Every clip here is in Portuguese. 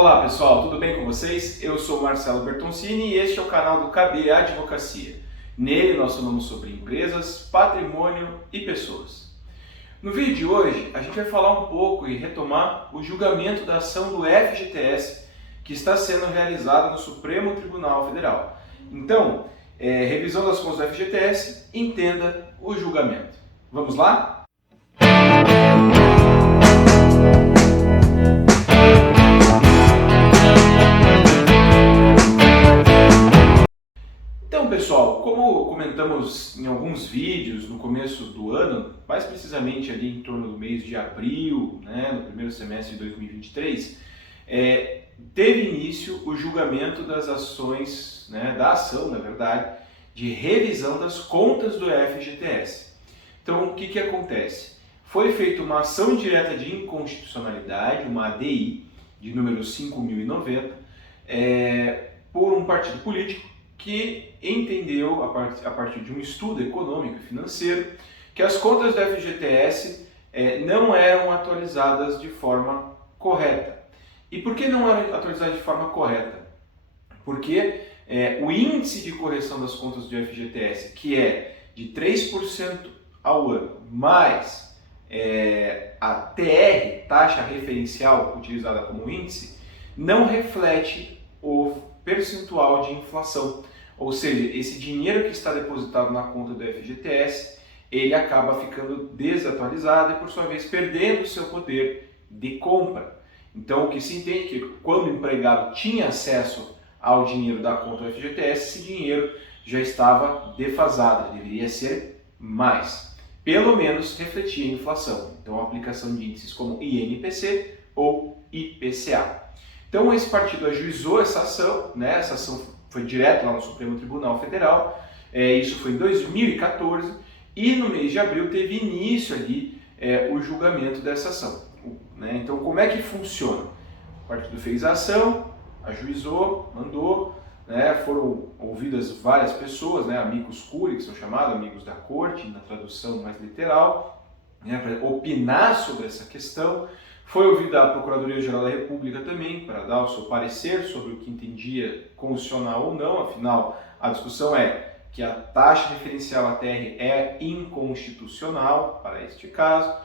Olá pessoal, tudo bem com vocês? Eu sou Marcelo Bertoncini e este é o canal do KB Advocacia. Nele nós falamos sobre empresas, patrimônio e pessoas. No vídeo de hoje a gente vai falar um pouco e retomar o julgamento da ação do FGTS que está sendo realizada no Supremo Tribunal Federal. Então, revisando as contas do FGTS, entenda o julgamento. Vamos lá? Então, pessoal, como comentamos em alguns vídeos no começo do ano, mais precisamente ali em torno do mês de abril, no primeiro semestre de 2023, teve início o julgamento das ações, da ação, na verdade, de revisão das contas do FGTS. Então, o que acontece? Foi feita uma ação direta de inconstitucionalidade, uma ADI, de número 5.090, por um partido político que entendeu, a partir de um estudo econômico e financeiro, que as contas do FGTS não eram atualizadas de forma correta. E por que não eram atualizadas de forma correta? Porque o índice de correção das contas do FGTS, que é de 3% ao ano, mais a TR, taxa referencial utilizada como índice, não reflete o percentual de inflação. Ou seja, esse dinheiro que está depositado na conta do FGTS, ele acaba ficando desatualizado e, por sua vez, perdendo seu poder de compra. Então, o que se entende é que quando o empregado tinha acesso ao dinheiro da conta do FGTS, esse dinheiro já estava defasado, deveria ser mais. Pelo menos refletir a inflação. Então, a aplicação de índices como INPC ou IPCA. Então, esse partido ajuizou essa ação, essa ação foi direto lá no Supremo Tribunal Federal, isso foi em 2014, e no mês de abril teve início ali o julgamento dessa ação. Então, como é que funciona? O partido fez a ação, ajuizou, mandou, foram ouvidas várias pessoas, amigos curiae, que são chamados amigos da corte, na tradução mais literal, para opinar sobre essa questão. Foi ouvida a Procuradoria-Geral da República também, para dar o seu parecer sobre o que entendia constitucional ou não, afinal, a discussão é que a taxa referencial ATR é inconstitucional para este caso,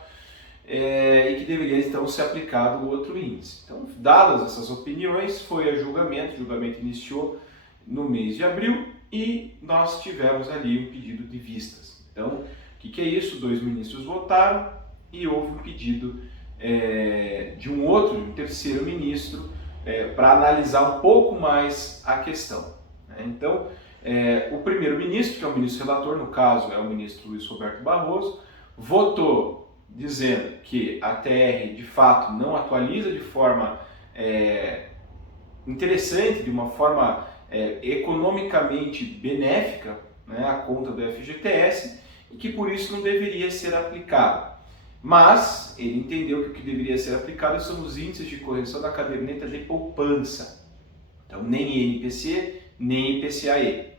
e que deveria então ser aplicado o outro índice. Então, dadas essas opiniões, foi a julgamento, o julgamento iniciou no mês de abril e nós tivemos ali um pedido de vistas. Então, o que é isso? 2 ministros votaram e houve um pedido de um terceiro ministro, para analisar um pouco mais a questão. Então, o primeiro ministro, que é o ministro relator, no caso é o ministro Luiz Roberto Barroso, votou dizendo que a TR de fato não atualiza de forma interessante, de uma forma economicamente benéfica, a conta do FGTS, e que por isso não deveria ser aplicado. Mas ele entendeu que o que deveria ser aplicado são os índices de correção da caderneta de poupança. Então, nem INPC, nem IPCA-E.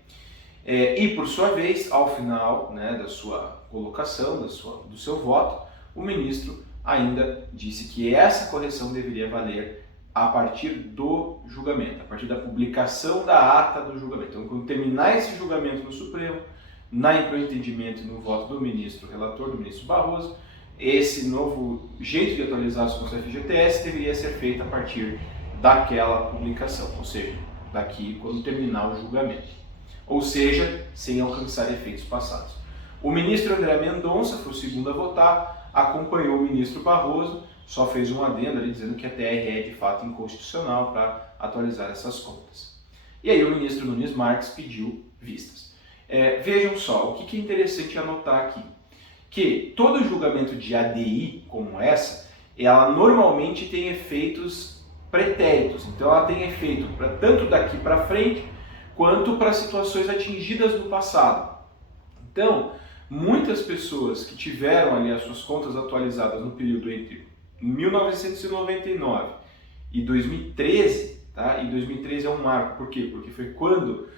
E, por sua vez, ao final da sua colocação, do seu voto, o ministro ainda disse que essa correção deveria valer a partir do julgamento, a partir da publicação da ata do julgamento. Então, quando terminar esse julgamento no Supremo, no entendimento e no voto do ministro relator, do ministro Barroso, esse novo jeito de atualizar as contas do FGTS deveria ser feito a partir daquela publicação, ou seja, daqui quando terminar o julgamento, ou seja, sem alcançar efeitos passados. O ministro André Mendonça foi o segundo a votar, acompanhou o ministro Barroso, só fez um adendo ali dizendo que a TR é de fato inconstitucional para atualizar essas contas. E aí o ministro Nunes Marques pediu vistas. Vejam só, o que é interessante anotar aqui, que todo julgamento de ADI como essa, ela normalmente tem efeitos pretéritos. Então ela tem efeito tanto daqui para frente, quanto para situações atingidas no passado. Então, muitas pessoas que tiveram ali as suas contas atualizadas no período entre 1999 e 2013, e 2013 é um marco, por quê? Porque foi quando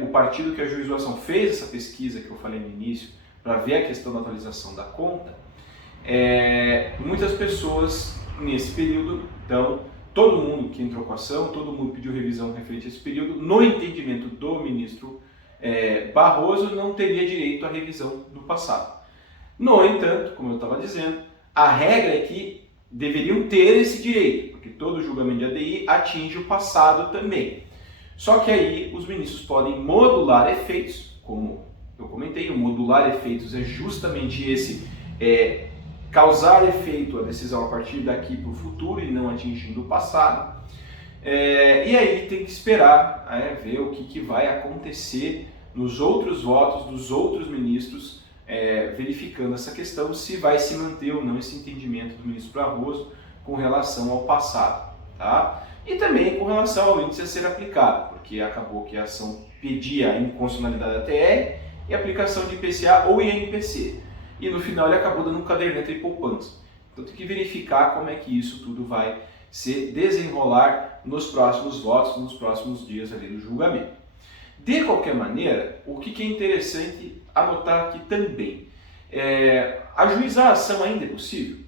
o partido que ajuizou a ação fez essa pesquisa que eu falei no início, para ver a questão da atualização da conta, muitas pessoas nesse período, então, todo mundo que entrou com a ação, todo mundo pediu revisão referente a esse período, no entendimento do ministro Barroso, não teria direito à revisão do passado. No entanto, como eu estava dizendo, a regra é que deveriam ter esse direito, porque todo julgamento de ADI atinge o passado também. Só que aí os ministros podem modular efeitos, como eu comentei, o modular efeitos é justamente esse, causar efeito a decisão a partir daqui para o futuro e não atingindo o passado. E aí tem que esperar ver o que vai acontecer nos outros votos dos outros ministros, verificando essa questão, se vai se manter ou não esse entendimento do ministro Barroso com relação ao passado. Tá? E também com relação ao índice a ser aplicado, porque acabou que a ação pedia a inconstitucionalidade da TR e aplicação de IPCA ou INPC. E no final ele acabou dando um caderneta de poupança. Então tem que verificar como é que isso tudo vai se desenrolar nos próximos votos, nos próximos dias ali do julgamento. De qualquer maneira, o que é interessante anotar aqui também, ajuizar a ação ainda é possível?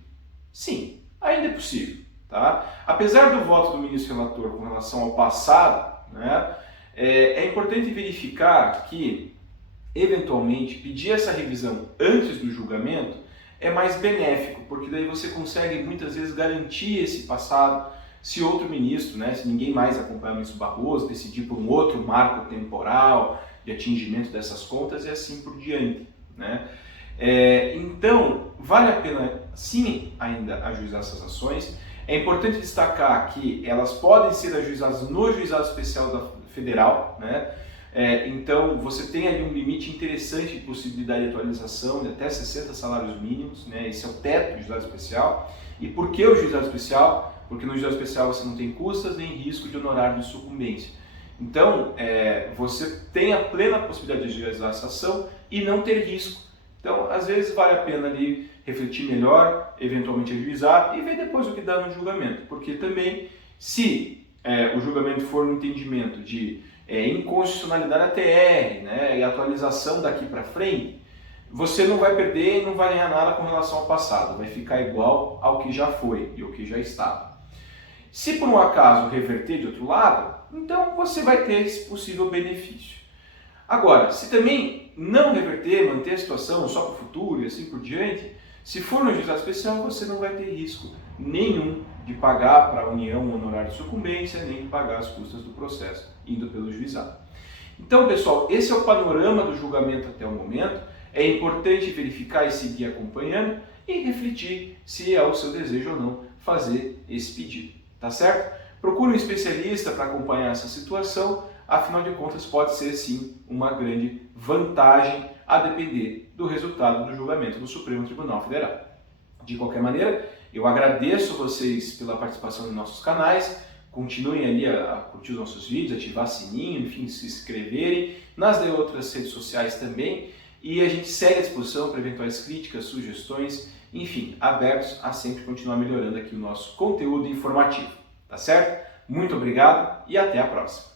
Sim, ainda é possível. Tá? Apesar do voto do ministro relator com relação ao passado, né, é importante verificar que, eventualmente, pedir essa revisão antes do julgamento é mais benéfico, porque daí você consegue muitas vezes garantir esse passado se outro ministro, né, se ninguém mais acompanha o ministro Barroso, decidir por um outro marco temporal de atingimento dessas contas e assim por diante. Né? Então, vale a pena sim ainda ajuizar essas ações. É importante destacar que elas podem ser ajuizadas no Juizado Especial da Federal, né? Então você tem ali um limite interessante de possibilidade de atualização de até 60 salários mínimos, né? Esse é o teto do Juizado Especial. E por que o Juizado Especial? Porque no Juizado Especial você não tem custas nem risco de honorário de sucumbência. Então você tem a plena possibilidade de ajuizar essa ação e não ter risco. Então às vezes vale a pena ali refletir melhor, eventualmente ajuizar e ver depois o que dá no julgamento. Porque também, se o julgamento for no entendimento de inconstitucionalidade da TR, né, e atualização daqui para frente, você não vai perder e não vai ganhar nada com relação ao passado. Vai ficar igual ao que já foi e ao que já estava. Se por um acaso reverter de outro lado, então você vai ter esse possível benefício. Agora, se também não reverter, manter a situação só para o futuro e assim por diante, se for no juizado especial, você não vai ter risco nenhum de pagar para a União um honorário de sucumbência, nem de pagar as custas do processo indo pelo juizado. Então, pessoal, esse é o panorama do julgamento até o momento. É importante verificar e seguir acompanhando e refletir se é o seu desejo ou não fazer esse pedido. Tá certo? Procure um especialista para acompanhar essa situação, afinal de contas pode ser sim uma grande vantagem a depender do resultado do julgamento do Supremo Tribunal Federal. De qualquer maneira, eu agradeço vocês pela participação em nossos canais, continuem ali a curtir os nossos vídeos, ativar sininho, enfim, se inscreverem, nas outras redes sociais também, e a gente segue à disposição para eventuais críticas, sugestões, enfim, abertos a sempre continuar melhorando aqui o nosso conteúdo informativo, tá certo? Muito obrigado e até a próxima!